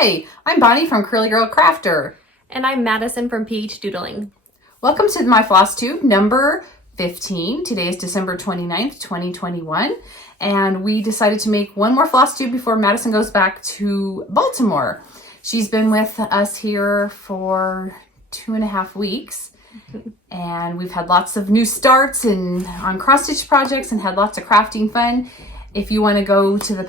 Hi, I'm Bonnie from curlygirlcrafter. And I'm Madison from PhDoodling. Welcome to my Flosstube number 15. Today is December 29th, 2021. And we decided to make one more Flosstube before Madison goes back to Baltimore. She's been with us here for 2.5 weeks. And we've had lots of new starts and on cross-stitch projects and had lots of crafting fun. If you want to go to the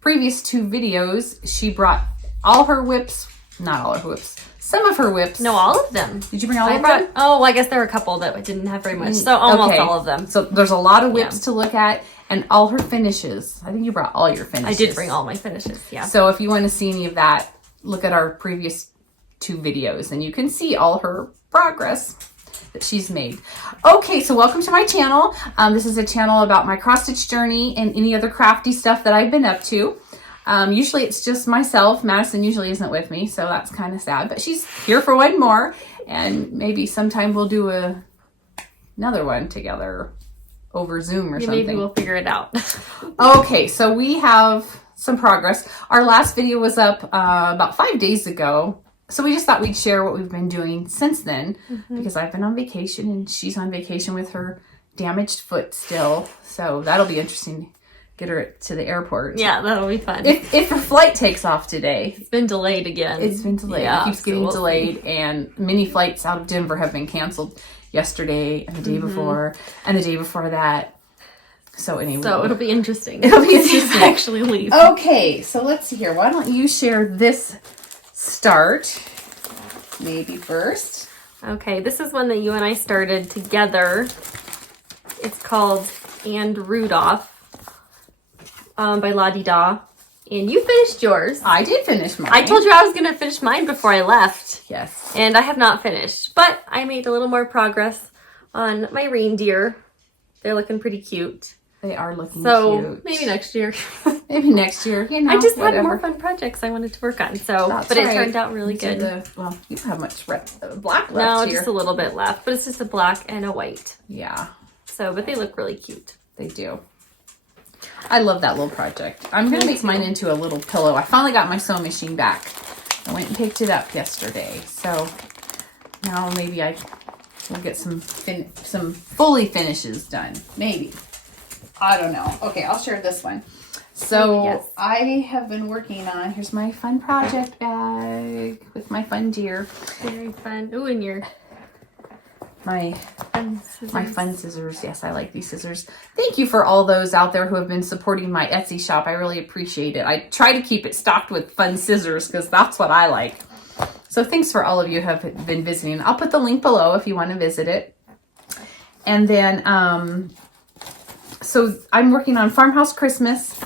previous 2 videos, she brought all her whips, not all her whips, some of her whips. No, all of them. Did you bring all of them? Oh, I guess there were a couple that didn't have very much. So almost all of them. So there's a lot of whips to look at and all her finishes. I think you brought all your finishes. I did bring all my finishes, yeah. So if you want to see any of that, look at our previous 2 videos and you can see all her progress that she's made. Okay, so welcome to my channel. This is a channel about my cross-stitch journey and any other crafty stuff that I've been up to. Usually it's just myself. Madison usually isn't with me, so that's kind of sad, but she's here for one more, and maybe sometime we'll do another one together over Zoom or something. Maybe we'll figure it out. Okay, so we have some progress. Our last video was up about 5 days ago. So we just thought we'd share what we've been doing since then, because I've been on vacation and she's on vacation with her damaged foot still. So that'll be interesting to get her to the airport. Yeah, that'll be fun. If her flight takes off today. It's been delayed again. It's been delayed. Yeah, it keeps getting delayed. And many flights out of Denver have been canceled yesterday and the day before and the day before that. So anyway. So it'll be interesting. It'll be interesting. Actually leave. Okay, so let's see here. Why don't you share this start maybe first? Okay, this is one that you and I started together. It's called And Rudolph by La Di Da. And you finished yours. I did finish mine. I told you I was going to finish mine before I left. Yes. And I have not finished. But I made a little more progress on my reindeer. They're looking pretty cute. They are looking cute. So maybe next year. Maybe next year. You know, I just had more fun projects I wanted to work on. So, That's but right. it turned out really good. Well, you don't have much black left No, here. just a little bit left. But it's just a black and a white. Yeah. So, but they look really cute. They do. I love that little project. I'm going to make mine into a little pillow. I finally got my sewing machine back. I went and picked it up yesterday. So now maybe I will get some fully finishes done. Maybe. I don't know. Okay, I'll share this one. So yes. I have been working on, here's my fun project bag with my fun deer. Very fun. Ooh, and your My scissors. fun scissors. Yes, I like these scissors. Thank you for all those out there who have been supporting my Etsy shop. I really appreciate it. I try to keep it stocked with fun scissors because that's what I like. So thanks for all of you who have been visiting. I'll put the link below if you want to visit it. And then, so I'm working on Farmhouse Christmas.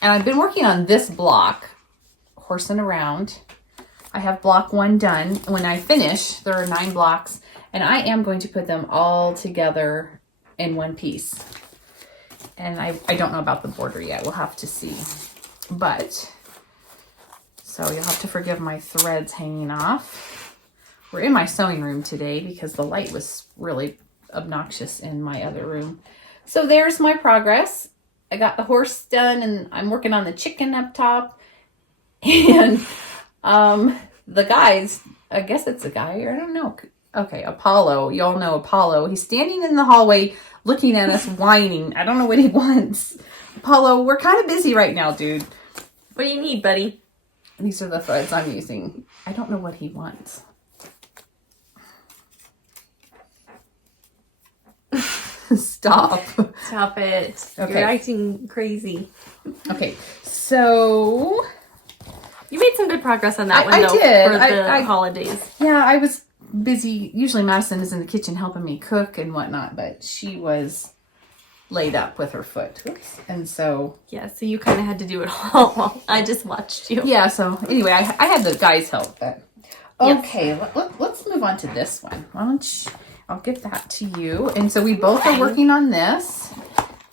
And I've been working on this block, horsing around. I have block 1 done. When I finish, there are 9 blocks. And I am going to put them all together in one piece. And I don't know about the border yet. We'll have to see. But, so you'll have to forgive my threads hanging off. We're in my sewing room today because the light was really obnoxious in my other room. So there's my progress. I got the horse done and I'm working on the chicken up top. And the guys, I guess it's a guy, or I don't know. Okay, Apollo. Y'all know Apollo. He's standing in the hallway looking at us whining. I don't know what he wants. Apollo, we're kind of busy right now, dude. What do you need, buddy? These are the threads I'm using. I don't know what he wants. Stop. Stop it. Okay. You're acting crazy. Okay, so You made some good progress on that one, though, did. for the holidays. Yeah, I was busy. Usually Madison is in the kitchen helping me cook and whatnot, but she was laid up with her foot. Oops. And so... Yeah, so you kind of had to do it all while I just watched you. Yeah, so anyway, I had the guys help. But okay, let's move on to this one. Why don't you... I'll get that to you. And so we both are working on this.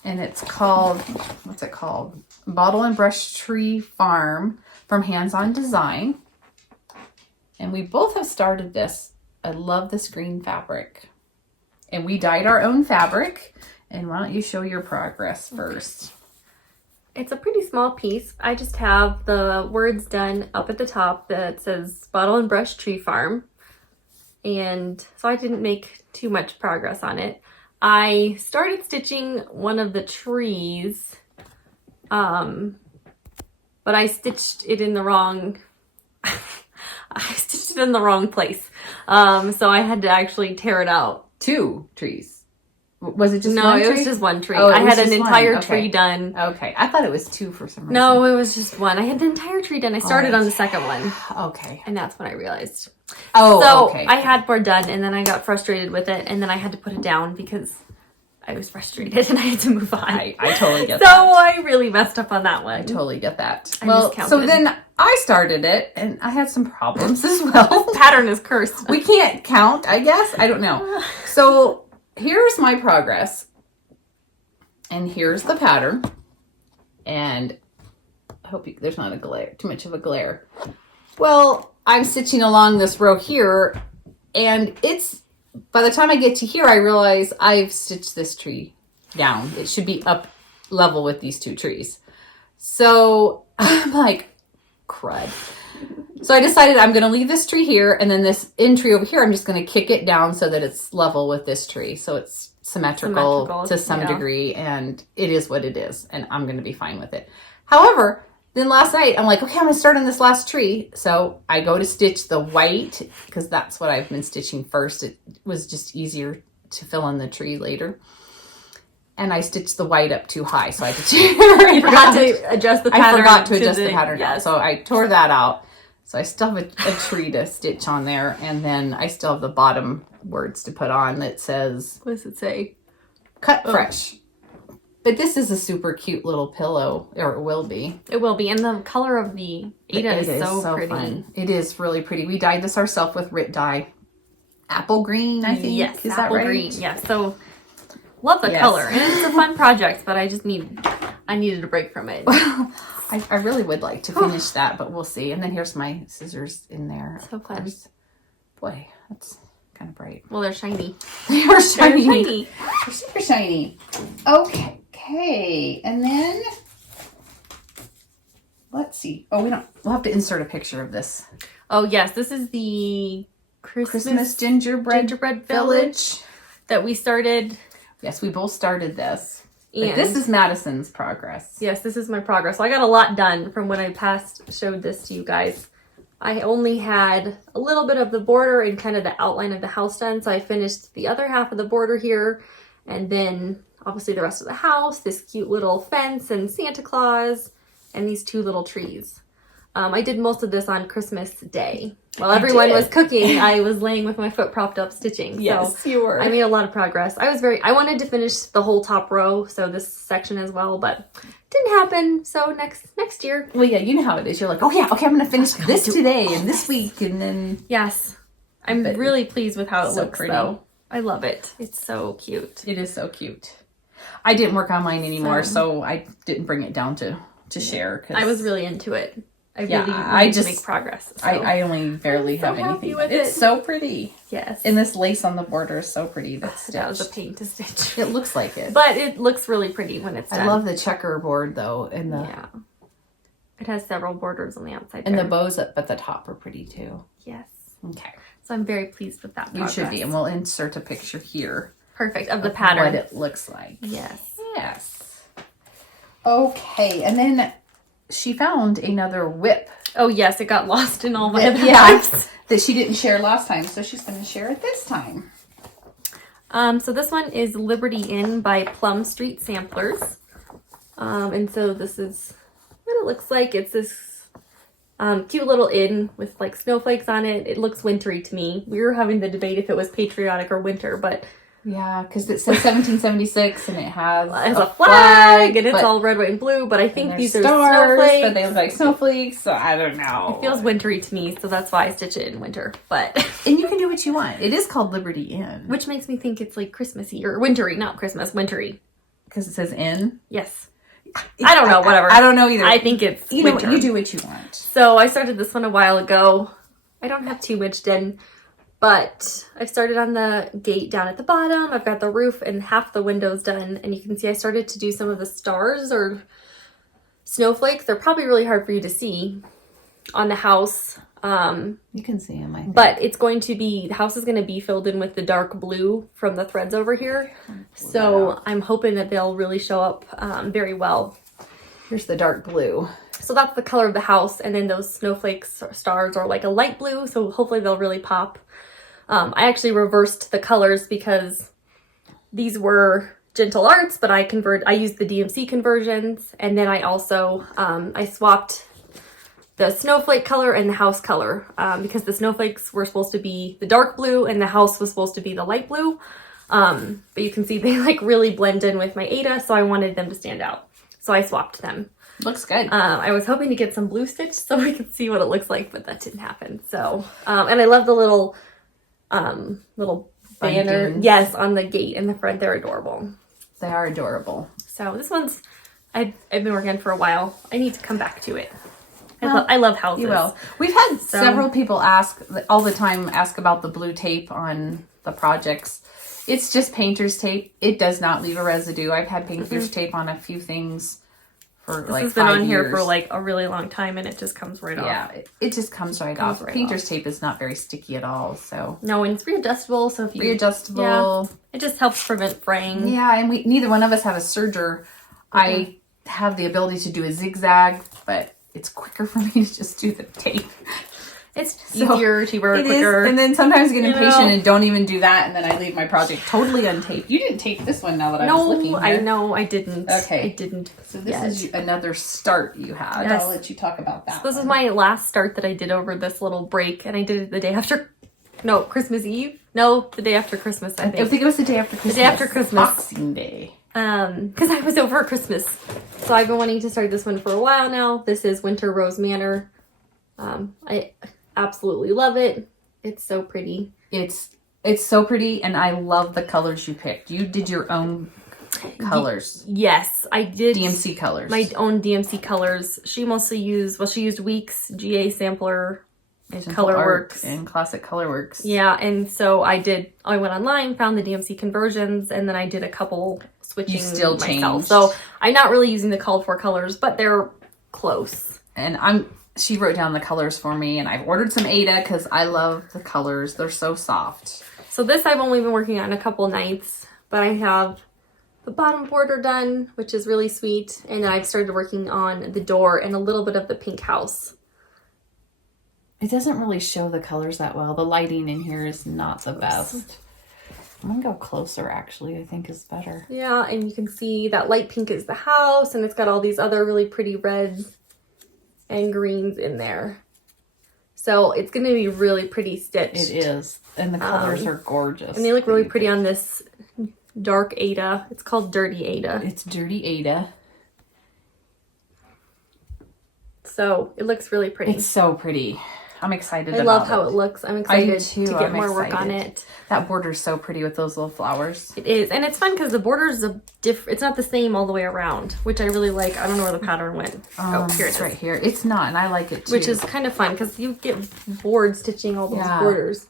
And it's called... What's it called? Bottle and Brush Tree Farm from Hands On Design. And we both have started this. I love this green fabric. And we dyed our own fabric. And why don't you show your progress first? It's a pretty small piece. I just have the words done up at the top that says Bottle and Brush Tree Farm. And so I didn't make too much progress on it. I started stitching one of the trees, but I stitched it in the wrong, I stitched it in the wrong place. So I had to actually tear it out. 2 trees. Was it just no, one it tree? was just one tree. Oh, I had an just entire one. tree Okay. done. Okay. I thought it was 2 for some reason. No, it was just one. I had the entire tree done. I started on the second one. Okay. And that's when I realized. Oh, so okay. I had more done, and then I got frustrated with it, and then I had to put it down because I was frustrated and I had to move on. I totally get so that. I really messed up on that one. I totally get that. I Well, miscounted. so then I started it, and I had some problems as well. Pattern is cursed. We can't count, I guess. I don't know. So here's my progress. And here's the pattern. And I hope there's not a glare, too much of a glare. Well, I'm stitching along this row here, and it's, by the time I get to here, I realize I've stitched this tree down. It should be up level with these 2 trees. So I'm like, crud. So I decided I'm going to leave this tree here, and then this in tree over here, I'm just going to kick it down so that it's level with this tree. So it's symmetrical to some degree, and it is what it is, and I'm going to be fine with it. However, then last night, I'm like, okay, I'm going to start on this last tree. So I go to stitch the white, because that's what I've been stitching first. It was just easier to fill in the tree later. And I stitched the white up too high, so I had to tear it forgot out. to adjust the pattern. I forgot to adjust the pattern. Yes. So I tore that out. So I still have a tree to stitch on there, and then I still have the bottom words to put on that says, what does it say? Cut fresh. But this is a super cute little pillow, or it will be. It will be. And the color of the Ada is so pretty. Fun. It is really pretty. We dyed this ourselves with Rit dye. Apple green, I think. Yes, is apple that right? green. Yeah, so love the Yes. color. And it's a fun project, but I needed a break from it. I really would like to finish that, but we'll see. And then here's my scissors in there. So fun. Boy, that's kind of bright. Well, they're shiny. They are shiny. They're shiny. They're super shiny. Okay. And then let's see. Oh, we'll have to insert a picture of this. Oh, yes. This is the Christmas gingerbread village that we started. Yes, we both started this. But And this is Madison's progress. yes, this is my progress. So I got a lot done from when I showed this to you guys. I only had a little bit of the border and kind of the outline of the house done. So I finished the other half of the border here. And then obviously the rest of the house, this cute little fence and Santa Claus and these 2 little trees. I did most of this on Christmas Day. While everyone was cooking, I was laying with my foot propped up stitching. Yes, so you were. I made a lot of progress. I wanted to finish the whole top row, so this section as well, but didn't happen. So next year. Well, yeah, you know how it is. You're like, oh yeah, okay, I'm going to finish this today and this week, and then Yes. I'm really pleased with how it looks, pretty. though. I love it. It's so cute. it is so cute. I didn't work on mine anymore, so I didn't bring it down to share. Cause I was really into it. I Yeah, really I wanted to just- make progress. So. I only barely I'm so have happy anything. with It's it. so pretty. Yes. And this lace on the border is so pretty. That's That was a stitched. pain to stitch. It looks like it. But it looks really pretty when it's done. I love the checkerboard though, and the Yeah. It has several borders on the outside and the there. bows up at the top are pretty too. Yes. Okay, So I'm very pleased with that you progress. should be, and we'll insert a picture here Perfect. Of the of pattern. what it looks like. Yes. Yes. Okay, and then she found another whip. Oh, yes. It got lost in all my that, other yeah, types. that she didn't share last time, so she's going to share it this time. So this one is Liberty Inn by Plum Street Samplers. And so this is what it looks like. It's this cute little inn with like snowflakes on it. It looks wintry to me. We were having the debate if it was patriotic or winter, but Yeah, because it says 1776 and it has a flag and it's but- all red, white, and blue. But I think and these there's are stars, snowflakes. but they look like snowflakes, so I don't know. It feels wintry to me, so that's why I stitch it in winter. But And you can do what you want. It is called Liberty Inn. which makes me think it's like Christmassy or wintry, not Christmas, wintry. Because it says inn. Yes. I don't know, whatever. I don't know either. I think it's you know winter. what, you do what you want. So I started this one a while ago. I don't have too much done, but I've started on the gate down at the bottom. I've got the roof and half the windows done. And you can see I started to do some of the stars or snowflakes. They're probably really hard for you to see on the house. You can see them, I think. But it's going to be, the house is going to be filled in with the dark blue from the threads over here. So I'm hoping that they'll really show up very well. Here's the dark blue. So that's the color of the house. And then those snowflakes stars are like a light blue. So hopefully they'll really pop. I actually reversed the colors because these were Gentle Arts, but I used the DMC conversions. And then I also, I swapped the snowflake color and the house color because the snowflakes were supposed to be the dark blue and the house was supposed to be the light blue. But you can see they like really blend in with my Ada, so I wanted them to stand out. So I swapped them. Looks good. I was hoping to get some blue stitch so I could see what it looks like, but that didn't happen. So, and I love the little banner. Buntings. Yes, on the gate in the front. They're adorable. They are adorable. So this one's, I've been working on for a while. I need to come back to it. I love houses. You will. We've had several people ask all the time, about the blue tape on the projects. It's just painter's tape. It does not leave a residue. I've had painter's tape on a few things for like 5 years. This has been on here for like a really long time and it just comes right off. Yeah, it just comes right off. Painter's tape is not very sticky at all. So no, and it's readjustable. So if you readjustable, it just helps prevent fraying. Yeah, and neither one of us have a serger. I have the ability to do a zigzag, but it's quicker for me to just do the tape. It's easier, cheaper, quicker. And then sometimes I get impatient and don't even do that, and then I leave my project totally untaped. You didn't tape this one now that I was looking here. I know, I didn't. Okay. I didn't. So this is another start you had. Yes. I'll let you talk about that. So this is my last start that I did over this little break, and I did it the day after, Christmas Eve? No, the day after Christmas, I think. I think it was the day after Christmas. The day after Christmas. Boxing Day. Because I was over Christmas. So I've been wanting to start this one for a while now. This is Winter Rose Manor. I absolutely love it. It's so pretty. It's so pretty, and I love the colors you picked. You did your own colors. Yes, I did. DMC colors. My own DMC colors. She mostly used, she used Weeks, GA Sampler, and Colorworks. And Classic Colorworks. Yeah, and so I went online, found the DMC conversions, and then I did a couple switching myself. Changed. So I'm not really using the called for colors, but they're close. And she wrote down the colors for me, and I've ordered some Ada because I love the colors. They're so soft. So this I've only been working on a couple nights, but I have the bottom border done, which is really sweet. And then I've started working on the door and a little bit of the pink house. It doesn't really show the colors that well. The lighting in here is not the best. I'm gonna go closer, actually. I think is better. Yeah, and you can see that light pink is the house, and it's got all these other really pretty reds and greens in there. So it's going to be really pretty stitched. It is. And the colors are gorgeous. And they look really pretty on this dark Ada. It's called Dirty Ada. It's Dirty Ada. So it looks really pretty. It's so pretty. I'm excited about it. I love how it looks. I'm excited to get more work on it. That border's so pretty with those little flowers. It is. And it's fun because the border's it's not the same all the way around, which I really like. I don't know where the pattern went. Here it is. Right here. It's not, and I like it too. Which is kind of fun because you get bored stitching all those borders.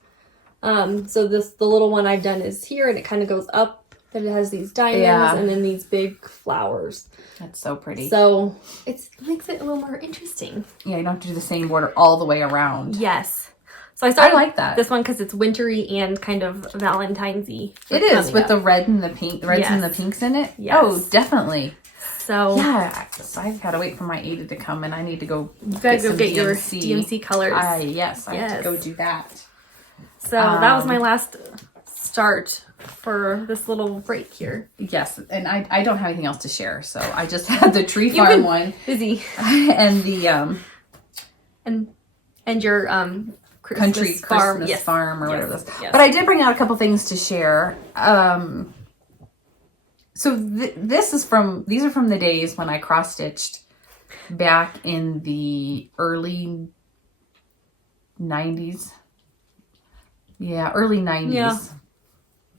So the little one I've done is here, and it kind of goes up. Then it has these diamonds and then these big flowers. That's so pretty. So it makes it a little more interesting. Yeah, you don't have to do the same border all the way around. Yes. So I started like that. This one because it's wintry and kind of Valentine's-y. It is with the red and the pink, reds and the pinks in it. Yes. Oh, definitely. So yeah, I've got to wait for my Ada to come, and I need to go. You gotta go get your DMC colors. Yes, I have to go do that. So that was my last start for this little break here. Yes, and I don't have anything else to share, so I just had the tree farm one. Busy. And the and your Christmas farm or whatever this. Yes. But I did bring out a couple things to share. So these are from the days when I cross stitched back in the early 90s. Yeah, early 90s. Yeah.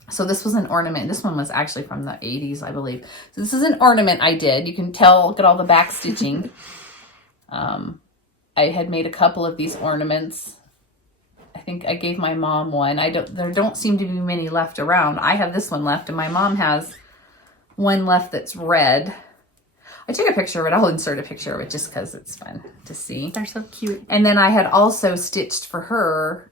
So this was an ornament. This one was actually from the 80s, I believe. So this is an ornament I did. You can tell, look at all the back stitching. I had made a couple of these ornaments. I think I gave my mom one. There don't seem to be many left around. I have this one left, and my mom has one left that's red. I took a picture of it. I'll insert a picture of it just because it's fun to see. They're so cute. And then I had also stitched for her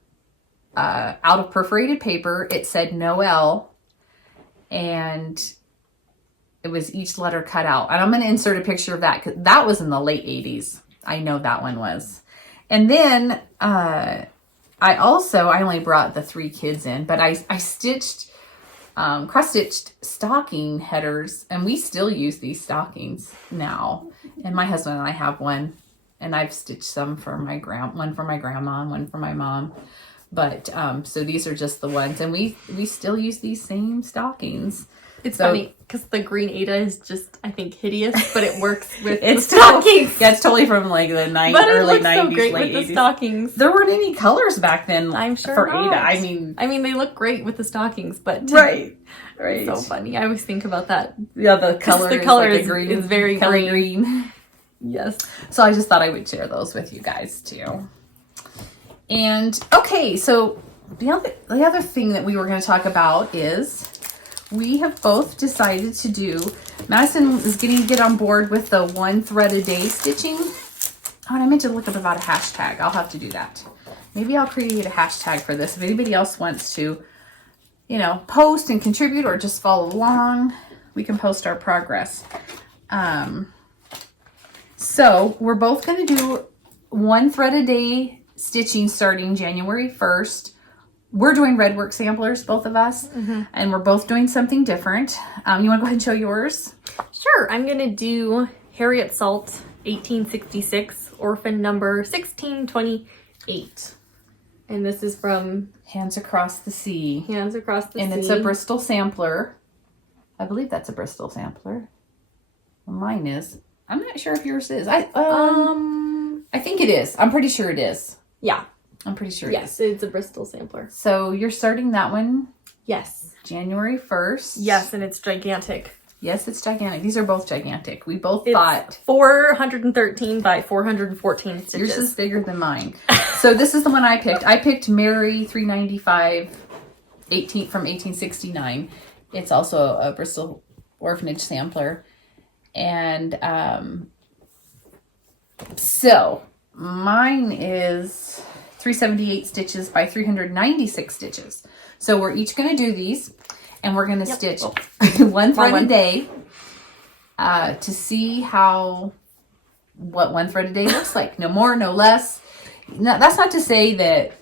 out of perforated paper. It said Noel, and it was each letter cut out. And I'm going to insert a picture of that because that was in the late 80s. I know that one was. And then I only brought the 3 kids in, but I stitched, cross-stitched stocking headers, and we still use these stockings now. And my husband and I have one, and I've stitched some for one for my grandma and one for my mom. But so these are just the ones, and we still use these same stockings. It's funny because the green Ada is just, I think, hideous, but it works with it's the stockings. Yeah, it's totally from like the early 90s, but it looks late so great 80s. with the stockings. There weren't any colors back then. I'm sure for not. Ada. I mean, they look great with the stockings, but right. So funny. I always think about that. Yeah, the color is green. Is very green. Yes. So I just thought I would share those with you guys too. And okay, so the other thing that we were going to talk about is we have both decided to do. Madison is going to get on board with the 1 thread a day stitching. Oh, and I meant to look up about a hashtag. I'll have to do that. Maybe I'll create a hashtag for this. If anybody else wants to, post and contribute or just follow along, we can post our progress. So we're both going to do 1 thread a day stitching starting January 1st. We're doing red work samplers, both of us, and we're both doing something different. You want to go ahead and show yours? Sure. I'm going to do Harriet Salt 1866, orphan number 1628. And this is from Hands Across the Sea. Hands Across the Sea. And it's a Bristol Sampler. I believe that's a Bristol Sampler. Well, mine is. I'm not sure if yours is. I think it is. I'm pretty sure it is. Yeah. I'm pretty sure yes, it's a Bristol Sampler. So you're starting that one? Yes. January 1st. Yes, and it's gigantic. Yes, it's gigantic. These are both gigantic. We both thought 413 by 414 stitches. Yours is bigger than mine. So this is the one I picked. I picked Mary 395 from 1869. It's also a Bristol Orphanage Sampler. And so mine is 378 stitches by 396 stitches. So we're each going to do these, and we're going to stitch 1 thread a day to see what 1 thread a day looks like. No more, no less. Now, that's not to say that,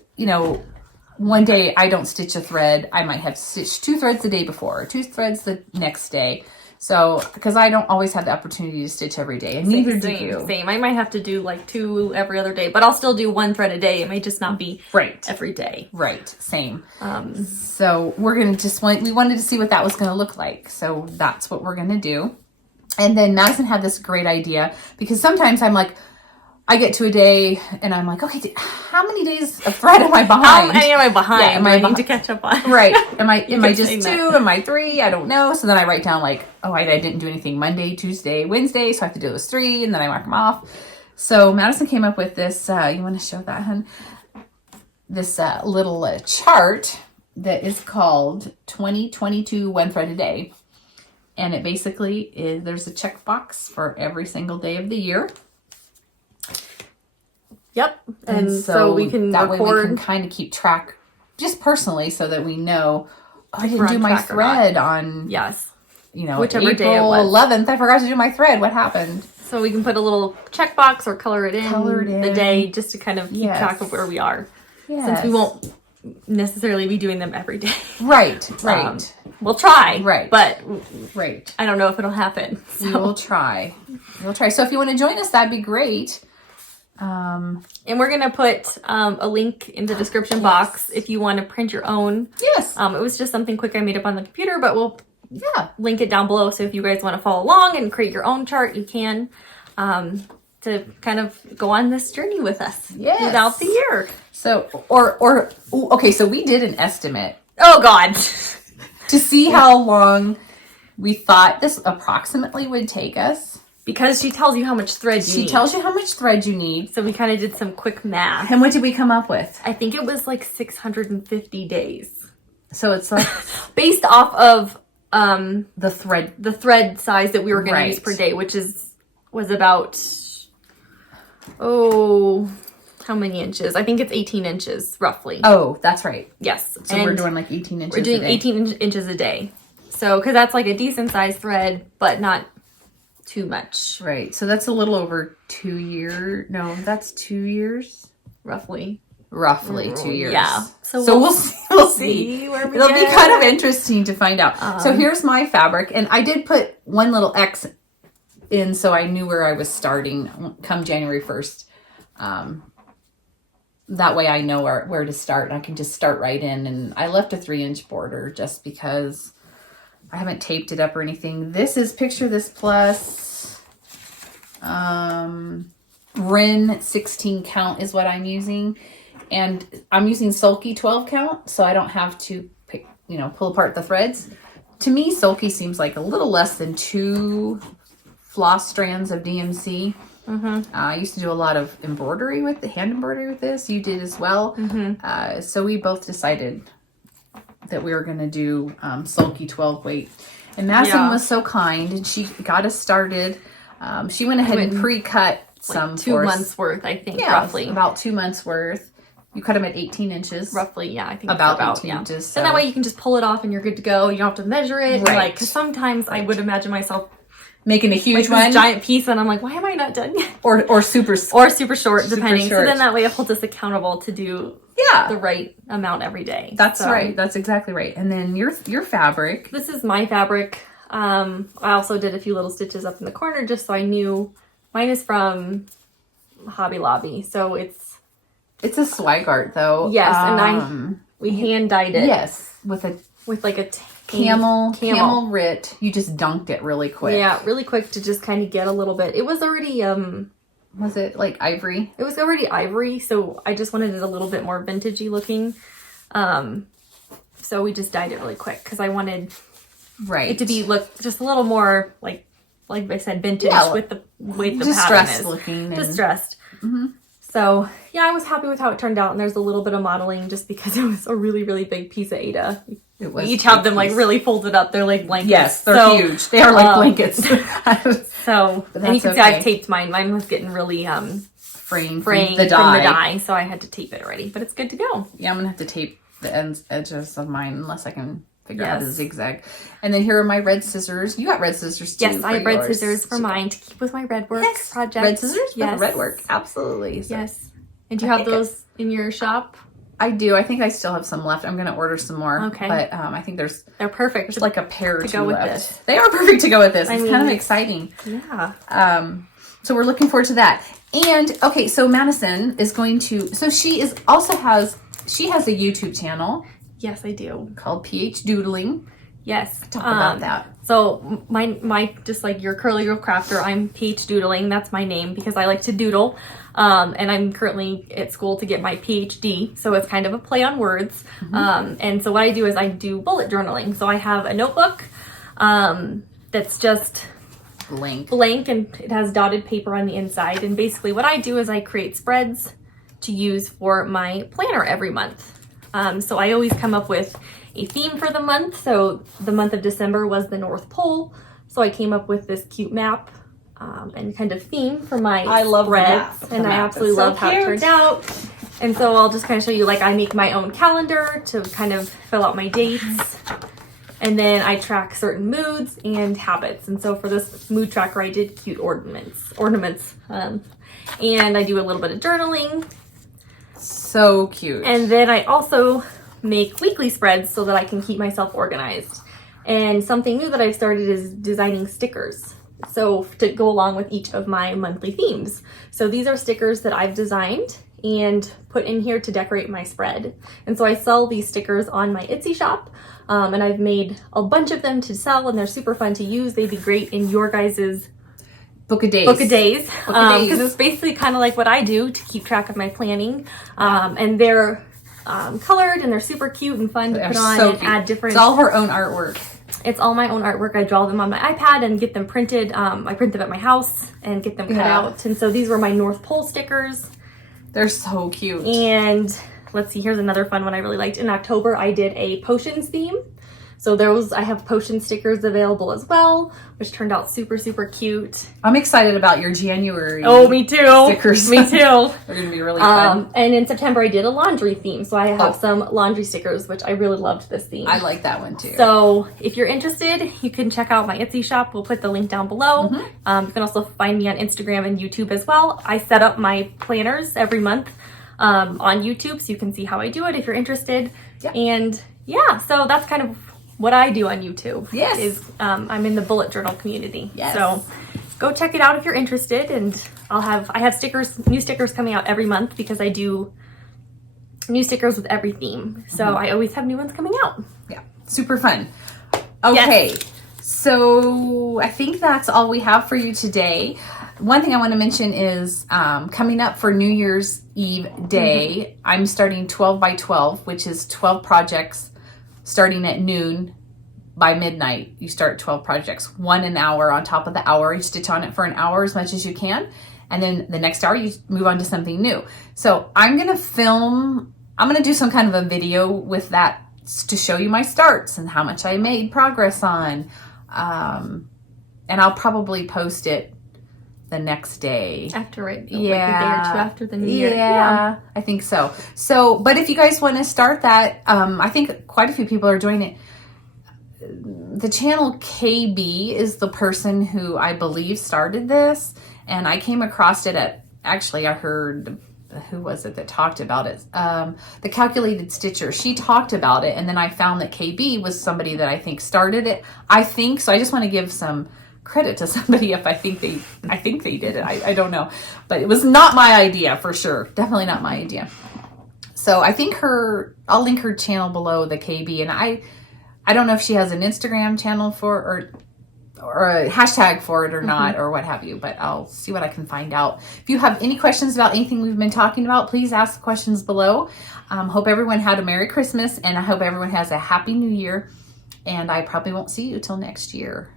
one day I don't stitch a thread. I might have stitched 2 threads the day before, or 2 threads the next day. So, because I don't always have the opportunity to stitch every day, and neither do you. Same. I might have to do like 2 every other day, but I'll still do 1 thread a day. It may just not be every day. Right. Same. So we're going to we wanted to see what that was going to look like. So that's what we're going to do. And then Madison had this great idea, because sometimes I'm like, I get to a day and I'm like, okay, how many days of thread am I behind? How many am I behind? Yeah, am I need to catch up on? Right. Am I just 2? Am I 3? I don't know. So then I write down like, oh, I didn't do anything Monday, Tuesday, Wednesday. So I have to do those 3, and then I mark them off. So Madison came up with this, you want to show that, hun? This little chart that is called 2022 1 thread a day. And it basically is, there's a checkbox for every single day of the year. Yep. And so we can that record. way we can kind of keep track just personally, so that we know, I didn't do my thread on whichever April day it was. 11th. I forgot to do my thread. What happened? So we can put a little checkbox or color it in the day, just to kind of keep track of where we are. Yes. Since we won't necessarily be doing them every day. Right. We'll try. Right. But right. I don't know if it'll happen. So. We will try. We'll try. So if you want to join us, that'd be great. And we're going to put a link in the description box if you want to print your own. Yes. It was just something quick I made up on the computer, but we'll link it down below. So if you guys want to follow along and create your own chart, you can, to kind of go on this journey with us throughout the year. So, okay, so we did an estimate. Oh God. To see how long we thought this approximately would take us. Because she tells you how much thread you need. She tells you how much thread you need. So we kind of did some quick math. And what did we come up with? I think it was like 650 days. So it's like based off of the thread size that we were going to use per day, which is was about, how many inches? I think it's 18 inches, roughly. Oh, that's right. Yes. So and we're doing like 18 inches we're doing a day. 18 inches a day. So, because that's like a decent sized thread, but not too much. Right. So that's a little over 2 years. No, that's 2 years. Roughly. Roughly 2 years. Yeah. So we'll see. We'll see. Where we It'll be get. kind of interesting to find out. So here's my fabric. And I did put one little X in so I knew where I was starting come January 1st. That way I know where to start. And I can just start right in. And I left a 3-inch border just because I haven't taped it up or anything. This is Picture This Plus. Rin 16 count is what I'm using. And I'm using Sulky 12 count, so I don't have to pull apart the threads. To me, Sulky seems like a little less than 2 floss strands of DMC. I used to do a lot of hand embroidery with this. You did as well. So we both decided that we were going to do Sulky 12 weight. And Madison was so kind, and she got us started. She went ahead and pre-cut some 2 months worth, I think, roughly. About 2 months worth. You cut them at 18 inches. Roughly, yeah. I think about 18 inches. So. And that way you can just pull it off and you're good to go. You don't have to measure it. Right. Because sometimes I would imagine myself making a huge one. This giant piece, and I'm like, why am I not done yet? Or super short, depending. Short. So then that way it holds us accountable to do the right amount every day. That's right. That's exactly right. And then your fabric. This is my fabric. I also did a few little stitches up in the corner just so I knew. Mine is from Hobby Lobby, so it's a swag though. Yes, and we hand dyed it. Yes, with like a camel rit. You just dunked it really quick. Yeah, really quick to just kind of get a little bit. It was already was it like ivory? It was already ivory, so I just wanted it a little bit more vintagey looking. So we just dyed it really quick because I wanted it to look just a little more like I said, vintage with the way the pattern is. Looking. Distressed. So yeah, I was happy with how it turned out, and there's a little bit of modeling just because it was a really, really big piece of Aida. We each have them like really folded up. They're like blankets. Yes, they're huge. They are like blankets. So, and you can see I've taped mine. Mine was getting really fraying from the dye, so I had to tape it already. But it's good to go. Yeah, I'm gonna have to tape the edges of mine unless I can figure out how to zigzag. And then here are my red scissors. You got red scissors too. Yes, I have red scissors for mine to keep with my red work project. Red scissors for the red work. Absolutely. So yes. And do you have those in your shop? I do. I think I still have some left. I'm going to order some more. Okay. But I think they're perfect. There's like a pair or two go with left. this. They are perfect to go with this. It's kind of exciting. Yeah. So we're looking forward to that. And okay, so Madison is going to. So she has a YouTube channel. Yes, I do. Called PhDoodling. Yes. Talk about that. So my just like your Curly Girl Crafter, I'm PhDoodling. That's my name because I like to doodle. And I'm currently at school to get my PhD. So it's kind of a play on words. And so what I do is I do bullet journaling. So I have a notebook that's just blank and it has dotted paper on the inside. And basically what I do is I create spreads to use for my planner every month. So I always come up with a theme for the month. So the month of December was the North Pole. So I came up with this cute map and kind of theme for my spreads. And I absolutely love how it turned out. And so I'll just kind of show you, like I make my own calendar to kind of fill out my dates. And then I track certain moods and habits. And so for this mood tracker, I did cute ornaments. And I do a little bit of journaling. So cute. And then I also make weekly spreads so that I can keep myself organized. And something new that I've started is designing stickers. So to go along with each of my monthly themes. So these are stickers that I've designed and put in here to decorate my spread. And so I sell these stickers on my Etsy shop. And I've made a bunch of them to sell, and they're super fun to use. They'd be great in your guys's book of days. Because it's basically kind of like what I do to keep track of my planning. And they're colored and they're super cute and fun to put on and add different. It's all her own artwork. It's all my own artwork. I draw them on my iPad and get them printed. I print them at my house and get them cut out. And so these were my North Pole stickers. They're so cute. And let's see, here's another fun one I really liked. In October, I did a potions theme. So I have potion stickers available as well, which turned out super, super cute. I'm excited about your January. Oh, me too. Stickers. Me too. They're going to be really fun. And in September, I did a laundry theme. So I have some laundry stickers, which I really loved this theme. I like that one too. So if you're interested, you can check out my Etsy shop. We'll put the link down below. You can also find me on Instagram and YouTube as well. I set up my planners every month on YouTube, so you can see how I do it if you're interested. Yep. And yeah, so that's kind of what I do on YouTube. Yes. Is I'm in the bullet journal community. Yes. So go check it out if you're interested, and I have new stickers coming out every month because I do new stickers with every theme. So I always have new ones coming out. Yeah, super fun. Okay, Yes. So I think that's all we have for you today. One thing I want to mention is coming up for New Year's Eve day, I'm starting 12 by 12, which is 12 projects starting at noon. By midnight, you start 12 projects, 1 an hour on top of the hour. You stitch on it for an hour as much as you can. And then the next hour, you move on to something new. So I'm going to do some kind of a video with that to show you my starts and how much I made progress on. And I'll probably post it the next day. After like a day or two after the new year. Yeah, I think so. So, but if you guys want to start that, I think quite a few people are doing it. The channel KB is the person who I believe started this, and I came across it at, actually I heard, who was it that talked about it? The Calculated Stitcher. She talked about it, and then I found that KB was somebody that I think started it. I think, so I just want to give some credit to somebody if I think they did it. I don't know, but it was not my idea for sure. Definitely not my idea. So I think I'll link her channel below, the KB, and I don't know if she has an Instagram channel or a hashtag for it or not, or what have you, but I'll see what I can find out. If you have any questions about anything we've been talking about, please ask the questions below. Hope everyone had a Merry Christmas, and I hope everyone has a Happy New Year, and I probably won't see you till next year.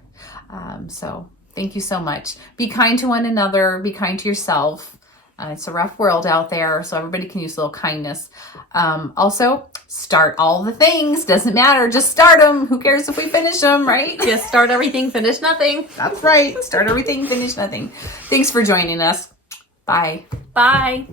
So thank you so much. Be kind to one another, be kind to yourself. It's a rough world out there, so everybody can use a little kindness. Also, start all the things. Doesn't matter. Just start them. Who cares if we finish them, right? Just start everything, finish nothing. That's right. Start everything, finish nothing. Thanks for joining us. Bye. Bye.